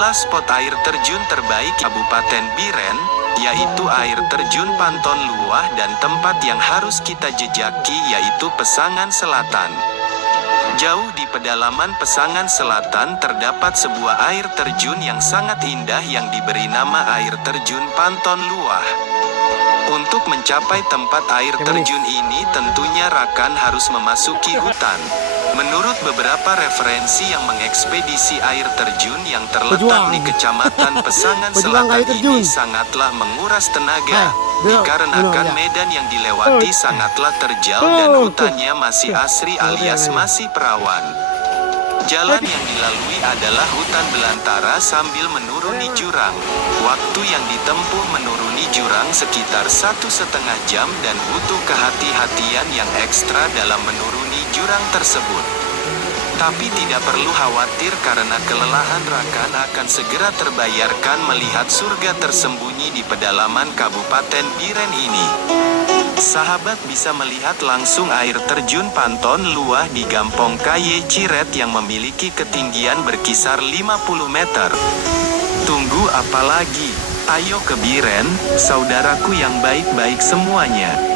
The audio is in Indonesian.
Inilah spot air terjun terbaik Kabupaten Biren, yaitu air terjun Panton Luah, dan tempat yang harus kita jejaki yaitu Pesangan Selatan. Jauh di pedalaman Pesangan Selatan terdapat sebuah air terjun yang sangat indah yang diberi nama air terjun Panton Luah. Untuk mencapai tempat air terjun ini tentunya Rakan harus memasuki hutan. Menurut beberapa referensi yang mengekspedisi air terjun yang terletak di Kecamatan Pesangan Selatan ini sangatlah menguras tenaga, dikarenakan medan yang dilewati sangatlah terjal dan hutannya masih asri alias masih perawan. Jalan yang dilalui adalah hutan belantara sambil menuruni jurang. Waktu yang ditempuh menuruni jurang sekitar 1,5 jam dan butuh kehati-hatian yang ekstra dalam menuruni jurang tersebut. Tapi tidak perlu khawatir karena kelelahan Rakan akan segera terbayarkan melihat surga tersembunyi di pedalaman Kabupaten Biren ini. Sahabat bisa melihat langsung air terjun Panton Luah di Gampong Kaye Ciret yang memiliki ketinggian berkisar 50 meter. Tunggu apa lagi? Ayo ke Biren, saudaraku yang baik-baik semuanya.